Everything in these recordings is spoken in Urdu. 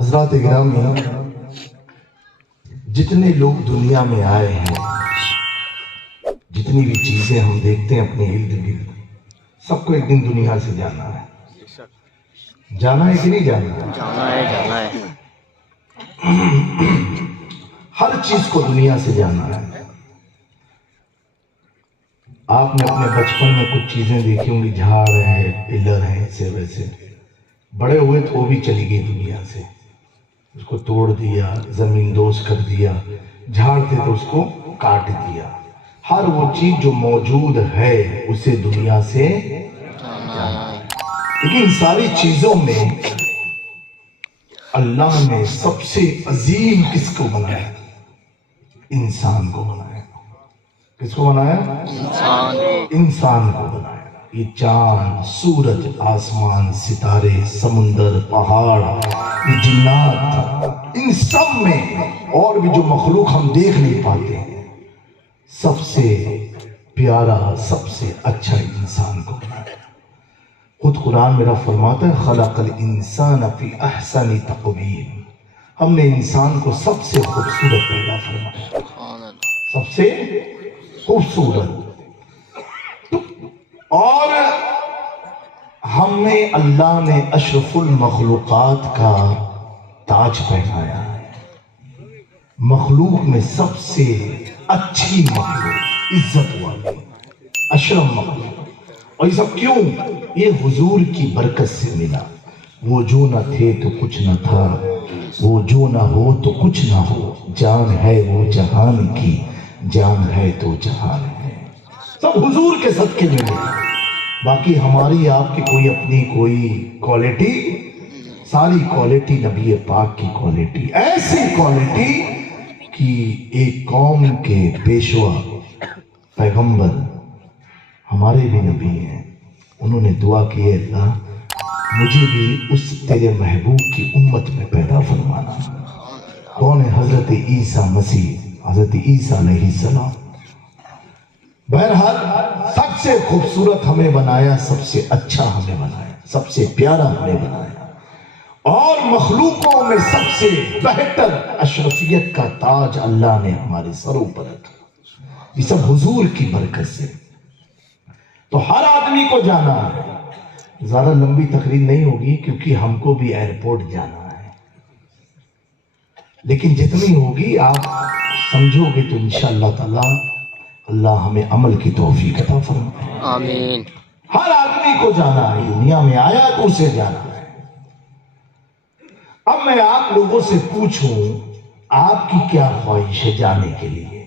حضرات گرامی، جتنے لوگ دنیا میں آئے ہیں، جتنی بھی چیزیں ہم دیکھتے ہیں اپنے ارد گرد، سب کو ایک دن دنیا سے جانا ہے۔ جانا ہے کہ نہیں جانا ہے؟ جانا ہے۔ ہر چیز کو دنیا سے جانا ہے۔ آپ نے اپنے بچپن میں کچھ چیزیں دیکھی ہوں گی، جھاڑ ہے، پلر ہیں، ایسے ویسے۔ بڑے ہوئے تو وہ بھی چلی گئی دنیا سے، اس کو توڑ دیا، زمین دوز کر دیا، جھاڑ تھے تو اس کو کاٹ دیا۔ ہر وہ چیز جو موجود ہے اسے دنیا سے جانا ہے۔ لیکن ساری چیزوں میں اللہ نے سب سے عظیم کس کو بنایا؟ انسان کو بنایا۔ کس کو بنایا؟ انسان کو بنایا۔ یہ چاند، سورج، آسمان، ستارے، سمندر، پہاڑ، یہ جنات، ان سب میں اور بھی جو مخلوق ہم دیکھ نہیں پاتے ہیں، سب سے پیارا، سب سے اچھا انسان کو بنایا۔ خود قرآن میرا فرماتا ہے خلق الانسان فی احسن تقویم، ہم نے انسان کو سب سے خوبصورت پیدا فرمایا، سب سے خوبصورت۔ اور ہمیں اللہ نے اشرف المخلوقات کا تاج پہنایا ہے، مخلوق میں سب سے اچھی مخلوق، عزت والی، اشرف مخلوق۔ اور یہ سب کیوں؟ یہ حضور کی برکت سے ملا۔ وہ جو نہ تھے تو کچھ نہ تھا، وہ جو نہ ہو تو کچھ نہ ہو، جان ہے وہ جہان کی، جان ہے تو جہان ہے۔ سب حضور کے صدقے میں ملا۔ باقی ہماری آپ کی کوئی اپنی کوئی کوالٹی، ساری کوالٹی نبی پاک کی کوالٹی، ایسی کوالٹی کہ ایک قوم کے پیشوا پیغمبر ہمارے بھی نبی ہیں، انہوں نے دعا کی ہے اللہ مجھے بھی اس تیرے محبوب کی امت میں پیدا فرمانا۔ کون ہے؟ حضرت عیسیٰ مسیح، حضرت عیسیٰ علیہ السلام۔ بہرحال سب سے خوبصورت ہمیں بنایا، سب سے اچھا ہمیں بنایا، سب سے پیارا ہمیں بنایا، اور مخلوقوں میں سب سے بہتر اشرفیت کا تاج اللہ نے ہمارے سروں پر رکھا۔ یہ سب حضور کی برکت سے۔ تو ہر آدمی کو جانا ہے۔ زیادہ لمبی تقریر نہیں ہوگی کیونکہ ہم کو بھی ایئرپورٹ جانا ہے، لیکن جتنی ہوگی آپ سمجھو گے تو انشاءاللہ تعالی اللہ ہمیں عمل کی توفیق عطا فرمائے۔ آمین۔ ہر آدمی کو جانا ہے، دنیا میں آیا تو اسے جانا ہے۔ اب میں آپ لوگوں سے پوچھوں آپ کی کیا خواہش ہے جانے کے لیے؟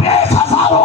10,000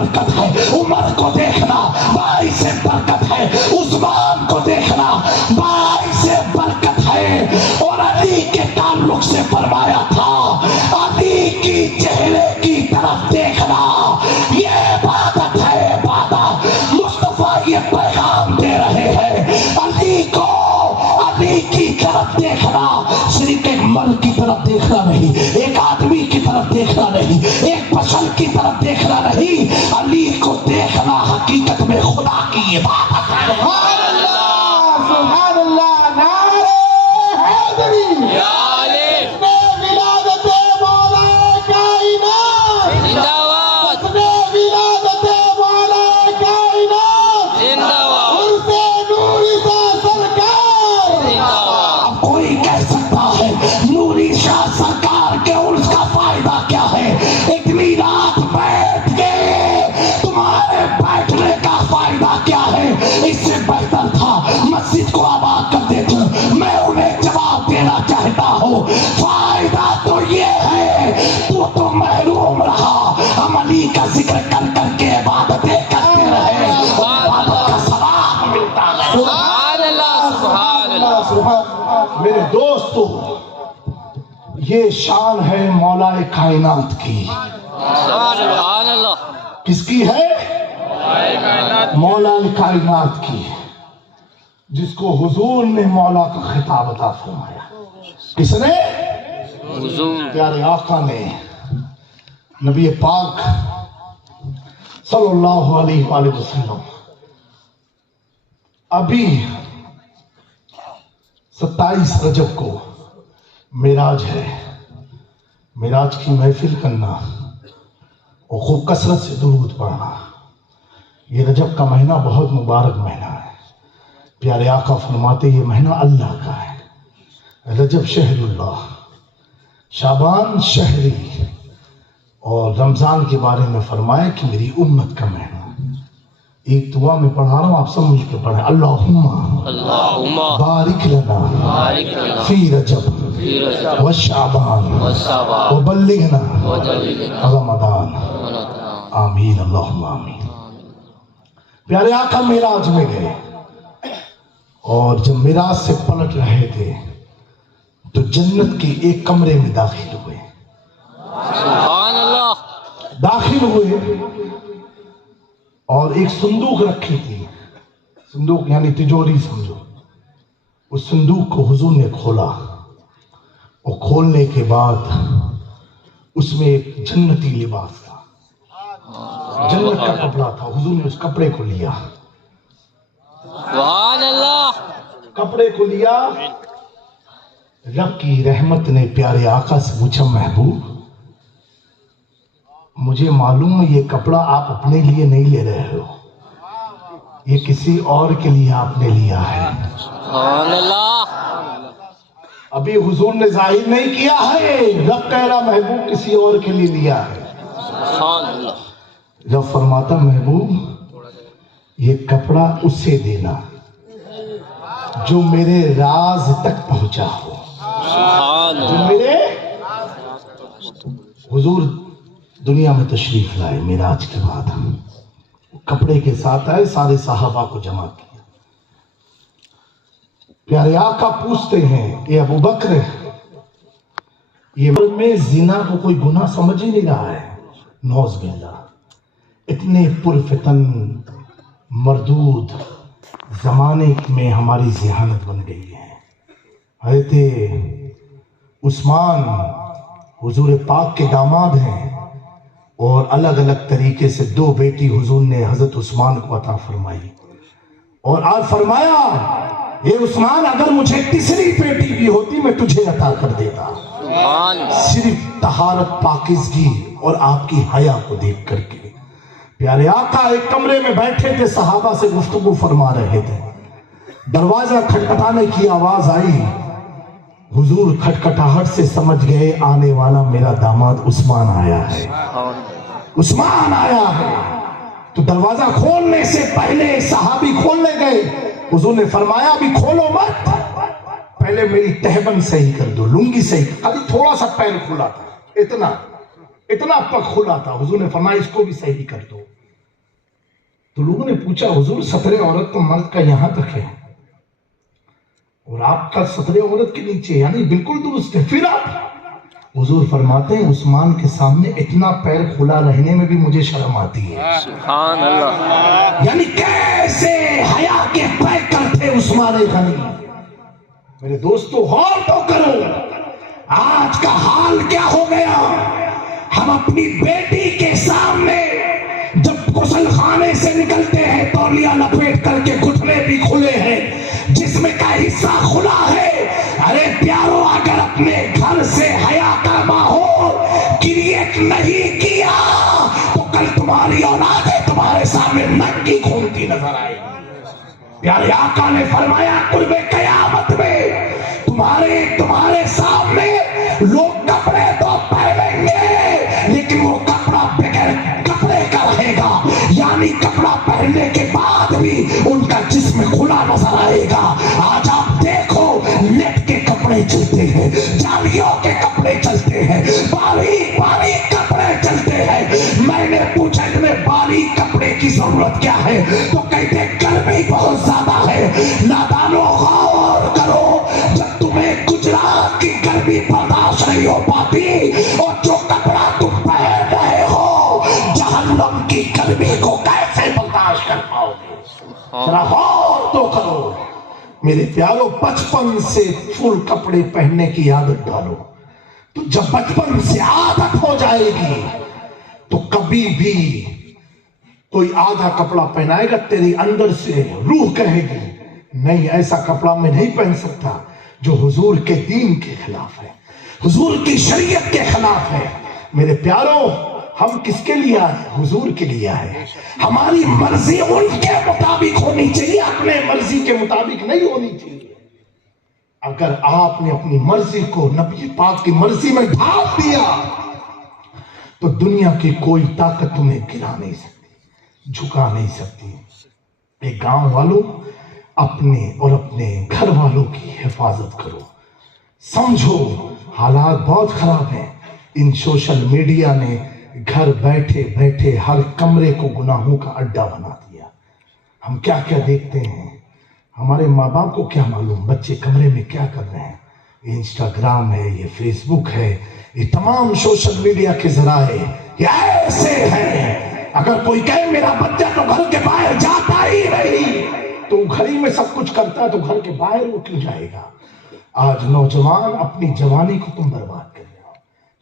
برکت ہے، عمر کو دیکھنا باعث برکت ہے، عثمان کو دیکھنا باعث برکت ہے۔ اور علی کے تعلق سے فرمایا تھا علی کی چہرے کی طرف دیکھنا یہ عبادت ہے، عبادت۔ مصطفیٰ یہ پیغام دے رہے ہیں علی کو، علی کی طرف دیکھنا صرف ایک مرد کی طرف دیکھنا نہیں، ایک آدمی کی طرف دیکھنا نہیں، ایک بشر کی طرف دیکھنا نہیں، علی کو دیکھنا حقیقت میں خدا کی عبادت ہے۔ سبحان اللہ، سبحان اللہ، نعرہ حیدری یا علی ولادت مولا کائنات، زندہ باد، ولادت مولا کائنات، زندہ باد، عرص نوری سا سرکار۔ زندہ باد۔ اب کوئی کہہ سکتا ہے نوری شاہ سرکار کے عرس کا فائدہ کیا ہے؟ اتنی رات بیٹھ کے تمہارے بیٹھنے کا فائدہ کیا ہے؟ اس سے بہتر تھا مسجد کو آباد کر دیتے۔ میں انہیں جواب دینا چاہتا ہوں، فائدہ تو یہ ہے تو محروم رہا، ہم علی کا ذکر کر کر کے عبادتیں کرتے رہے، عبادت کا ثواب ملتا ہے۔ سبحان اللہ، سبحان اللہ، سبحان میرے دوستو، یہ شان ہے مولا کائنات کی۔ سبحان اللہ، کس کی ہے؟ مولا کائنات کی، جس کو حضور نے مولا کا خطاب عطا فرمایا۔ کس نے؟ حضور پیارے آقا نے، نبی پاک صلی اللہ علیہ وآلہ وسلم ابھی 27 رجب کو معراج ہے، معراج کی محفل کرنا اور خوب کثرت سے درود پڑھنا۔ یہ رجب کا مہینہ بہت مبارک مہینہ ہے۔ پیارے آقا فرماتے یہ مہینہ اللہ کا ہے، رجب شہر اللہ، شعبان شہری، اور رمضان کے بارے میں فرمایا کہ میری امت کا مہینہ۔ ایک دعا میں پڑھا رہا ہوں، آپ سب مل کے پڑھیں۔ اللہم اللہم بارک لنا بارک لنا فی رجب فی رجب وشعبان والشعبان وبلغنا وبلغنا رمضان، آمین اللہم آمین۔ پیارے آقا معراج میں گئے، اور جب معراج سے پلٹ رہے تھے تو جنت کے ایک کمرے میں داخل ہوئے، سبحان اللہ، داخل ہوئے اور ایک صندوق رکھی تھی، صندوق یعنی تجوری سمجھو۔ اس صندوق کو حضور نے کھولا، اور کھولنے کے بعد اس میں ایک جنتی لباس تھا، جنت کا کپڑا تھا۔ حضور نے اس کپڑے کو لیا، سبحان اللہ، کپڑے کو لیا۔ رب کی رحمت نے پیارے آقا سے پوچھا محبوب مجھے معلوم ہے یہ کپڑا آپ اپنے لیے نہیں لے رہے ہو، یہ کسی اور کے لیے آپ نے لیا ہے۔ سبحان اللہ، ابھی حضور نے ظاہر نہیں کیا ہے، رب کہہ رہا محبوب کسی اور کے لیے لیا ہے۔ سبحان اللہ، رب فرماتا محبوب یہ کپڑا اسے دینا جو میرے راز تک پہنچا ہو، سبحان جو اللہ، میرے حضور دنیا میں تشریف لائے معراج کے بعد، کپڑے کے ساتھ آئے، سارے صحابہ کو جمع کیا۔ پیارے آقا پوچھتے ہیں اے ابو بکر، یہ ملک میں زنا کو کوئی گناہ سمجھ ہی نہیں رہا ہے، نعوذ باللہ، اتنے پرفتن مردود زمانے میں ہماری ذہانت بن گئی ہے۔ حضرت عثمان حضور پاک کے داماد ہیں، اور الگ الگ طریقے سے 2 بیٹی حضور نے حضرت عثمان کو عطا فرمائی، اور آج فرمایا یہ عثمان اگر مجھے تیسری بیٹی بھی ہوتی میں تجھے عطا کر دیتا، سبحان اللہ، صرف طہارت پاکیزگی اور آپ کی حیا کو دیکھ کر کے۔ پیارے آقا ایک کمرے میں بیٹھے تھے، صحابہ سے گفتگو فرما رہے تھے، دروازہ کھٹکھٹانے کی آواز آئی، حضور کھٹکھٹاہٹ سے سمجھ گئے آنے والا میرا داماد عثمان آیا ہے، عثمان آیا ہے۔ تو دروازہ کھولنے سے پہلے صحابی کھولنے گئے، حضور نے فرمایا ابھی کھولو مت، پہلے میری تہبند صحیح کر دو، لنگی صحیح، ابھی تھوڑا سا پیر کھلا تھا، اتنا پگ کھلا تھا، حضور نے فرمایا اس کو بھی صحیح کر دو۔ تو لوگوں نے پوچھا حضور سترے عورت تو مرد کا یہاں تک ہے اور آپ کا سترے عورت کے نیچے، یعنی بالکل درست ہے، پھر آپ؟ حضور فرماتے ہیں عثمان کے سامنے اتنا پیر کھلا رہنے میں بھی مجھے شرم آتی ہے۔ سبحان اللہ۔ یعنی کیسے حیا کے پیکر تھے عثمان غنی۔ میرے دوستو غور تو کرو، آج کا حال کیا ہو گیا۔ ہم اپنی بیٹی کے سامنے جب غسل خانے سے نکلتے ہیں تولیہ لپیٹ کر کے گھٹنے بھی کھلے ہیں، جسم کا حصہ کھلا ہے۔ ارے پیارو، اگر اپنے گھر سے حیا کا ماحول کریٹ نہیں کیا تو کل تمہاری اولادیں تمہارے سامنے ننگی گھومتی نظر آئے گی۔ پیارے آقا نے فرمایا قرب قیامت میں تمہارے سامنے لوگ کپڑے تو پہنیں گے لیکن وہ کپڑا بغیر کپڑے کا رہے گا، یعنی کپڑا پہننے کے بعد بھی ان کا جسم کھلا نظر آئے گا۔ آج آپ دیکھو نیٹ کے کپڑے چلتے ہیں، جالیوں کے کپڑے چلتے ہیں، باریک باریک کپڑے چلتے ہیں۔ میں نے پوچھا اتنے باریک کپڑے کی ضرورت کیا ہے تو کہتے گرمی بہت زیادہ ہے۔ نادانو غور کرو، جب تمہیں گجرات کی گرمی برداشت نہیں ہو پاتی اور جو کپڑا تم پہن رہے ہو جہنم کی گرمی کو کیسے برداشت کر پاؤ گے؟ ذرا غور تو کرو میرے پیارو۔ بچپن سے فل کپڑے پہننے کی عادت ڈالو، تو جب بچپن سے عادت ہو جائے گی تو کبھی بھی کوئی آدھا کپڑا پہنائے گا تیری اندر سے روح کہے گی نہیں، ایسا کپڑا میں نہیں پہن سکتا جو حضور کے دین کے خلاف ہے، حضور کی شریعت کے خلاف ہے۔ میرے پیارو، ہم کس کے لیے آئے؟ حضور کے لیے آئے۔ ہماری مرضی ان کے مطابق ہونی چاہیے، اپنے مرضی کے مطابق نہیں ہونی چاہیے۔ اگر آپ نے اپنی مرضی کو نبی پاک کی مرضی میں ڈھال دیا تو دنیا کی کوئی طاقت تمہیں گرا نہیں سکتی، جھکا نہیں سکتی۔ ایک گاؤں والوں، اپنے اور اپنے گھر والوں کی حفاظت کرو۔ سمجھو حالات بہت خراب ہیں، ان سوشل میڈیا نے گھر بیٹھے بیٹھے ہر کمرے کو گناہوں کا اڈا بنا دیا۔ ہم کیا کیا دیکھتے ہیں، ہمارے ماں باپ کو کیا معلوم بچے کمرے میں کیا کر رہے ہیں۔ یہ انسٹاگرام ہے، یہ فیس بک ہے، یہ تمام سوشل میڈیا کے ذرائع یہ ایسے ہیں۔ اگر کوئی کہے میرا بچہ تو گھر کے باہر جاتا ہی نہیں، تو گھر ہی میں سب کچھ کرتا ہے تو گھر کے باہر وہ کیوں جائے گا؟ آج نوجوان اپنی جوانی کو تم برباد کر رہے ہو،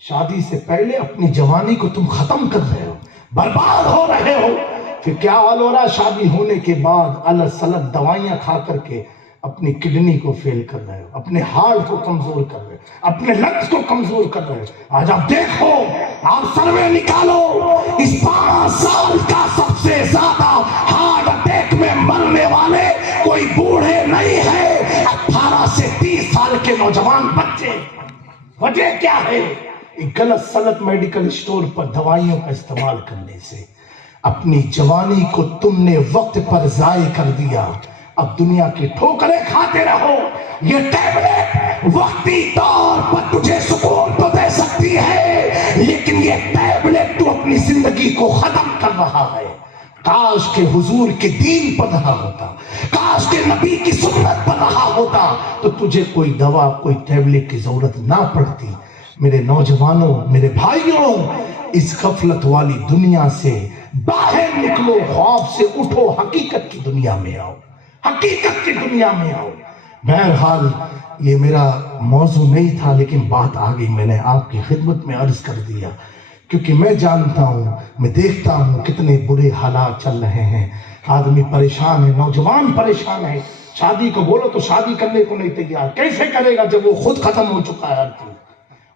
شادی سے پہلے اپنی جوانی کو تم ختم کر رہے ہو، برباد ہو رہے ہو۔ پھر کیا حال ہو رہا ہے؟ شادی ہونے کے بعد الگ سلگ دوائیاں کھا کر کے اپنی کڈنی کو فیل کر رہے ہو، اپنے ہارٹ کو کمزور کر رہے ہو، اپنے لنگس کو کمزور کر رہے ہو۔ آج آپ دیکھو، آپ سروے نکالو، اس 5 سال کا سب سے زیادہ ہارٹ اٹیک میں مرنے والے کوئی بوڑھے نہیں ہیں، 18 سے 30 سال کے نوجوان بچے۔ وجہ کیا ہے؟ ایک غلط سلط میڈیکل اسٹور پر دوائیوں کا استعمال کرنے سے اپنی جوانی کو تم نے وقت پر ضائع کر دیا۔ اب دنیا کی ٹھوکریں کھاتے رہو۔ یہ ٹیبلٹ وقتی طور پر تجھے سکون تو دے سکتی ہے، لیکن یہ ٹیبلٹ تو اپنی زندگی کو ختم کر رہا ہے۔ کاش کے حضور کے دین پر رہا ہوتا، کاش کے نبی کی سنت پر رہا ہوتا تو تجھے کوئی دوا، کوئی ٹیبلٹ کی ضرورت نہ پڑتی۔ میرے نوجوانوں، میرے بھائیوں، اس غفلت والی دنیا سے باہر نکلو، خواب سے اٹھو، حقیقت کی دنیا میں آؤ، حقیقت کی دنیا میں آؤ۔ بہرحال یہ میرا موضوع نہیں تھا، لیکن بات آ گئی، میں نے آپ کی خدمت میں عرض کر دیا، کیونکہ میں جانتا ہوں، میں دیکھتا ہوں کتنے برے حالات چل رہے ہیں۔ آدمی پریشان ہے، نوجوان پریشان ہے، شادی کو بولو تو شادی کرنے کو نہیں تیار۔ کیسے کرے گا جب وہ خود ختم ہو چکا ہے ہر چیز؟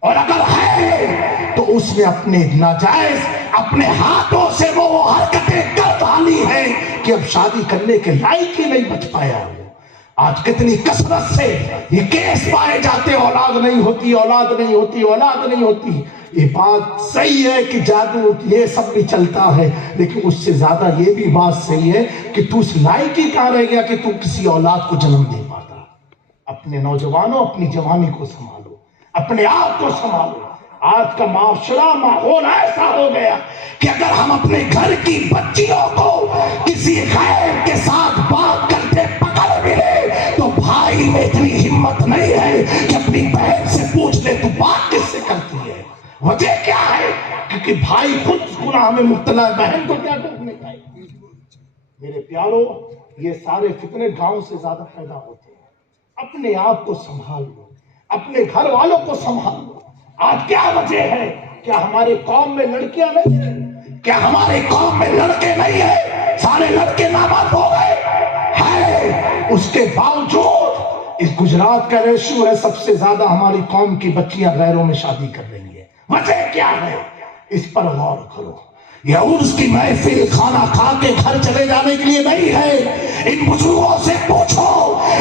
اور اگر ہے تو اس نے اپنے ناجائز اپنے ہاتھوں سے وہ حرکتیں کر ڈالی ہیں کہ اب شادی کرنے کے لائق ہی نہیں بچ پایا۔ آج کتنی کثرت سے یہ کیس پائے جاتے، اولاد نہیں ہوتی، اولاد نہیں ہوتی، اولاد نہیں ہوتی۔ یہ بات صحیح ہے کہ جادو یہ سب بھی چلتا ہے، لیکن اس سے زیادہ یہ بھی بات صحیح ہے کہ تو اس لائق ہی کہاں رہ گیا کہ تو کسی اولاد کو جنم دے پاتا۔ اپنے نوجوانوں، اپنی جوانی کو سنبھالو، اپنے آپ کو سنبھالو، آج کا معاشرہ ماحول ایسا ہو گیا کہ اگر ہم اپنے گھر کی بچیوں کو کسی غیر کے ساتھ بات کرتے پکڑ بھی لے تو بھائی میں اتنی ہمت نہیں ہے کہ اپنی بہن سے پوچھ لے تو بات کس سے کرتی ہے. وجہ کیا ہے؟ کیونکہ بھائی خود گناہ میں مبتلا ہے، بہن کو کیا ٹوکنے کا ہے. میرے پیارو، یہ سارے فتنے گاؤں سے زیادہ پیدا ہوتے ہیں. اپنے آپ کو سنبھال لو، اپنے گھر والوں کو سنبھال لو. آج کیا وجہ ہے؟ کیا ہمارے قوم میں لڑکیاں نہیں ہیں؟ کیا ہمارے قوم میں لڑکے نہیں ہیں؟ سارے لڑکے نامرد ہو گئے ہیں. اس کے باوجود اس گجرات کا ریشیو ہے سب سے زیادہ ہماری قوم کی بچیاں غیروں میں شادی کر رہی ہیں. وجہ کیا ہے؟ اس پر غور کرو. یہ عرس کی محفل کھانا کھا کے گھر چلے جانے کے لیے نہیں ہے. ان بزرگوں سے پوچھو،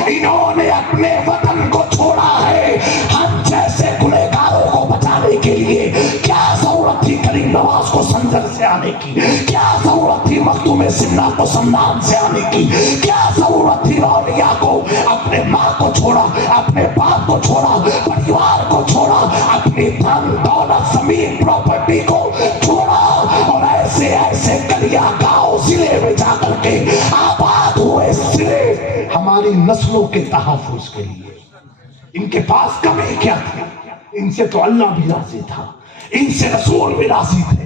انہوں نے اپنے وطن کو چھوڑا ہے. ہم جیسے گنہگاروں کو بچانے کے لیے کیا ضرورت تھی کریم نواز کو سنجر سے آنے کی؟ کیا ضرورت تھی مخدوم سمنا کو سمنان سے آنے کی؟ کیا ضرورت تھی رولیا کو اپنے ماں کو چھوڑا، اپنے باپ کو چھوڑا، پریوار کو چھوڑا، اپنی دھن دولت زمین پراپرٹی کو چھوڑا اور ایسے ایسے گلیا گاؤں ضلع میں جا کر کے آباد ہوئے ضلع ہماری نسلوں کے تحفظ کے لیے. ان کے پاس کمی کیا تھی؟ ان سے تو اللہ بھی راضی تھا، ان سے رسول بھی راضی تھے.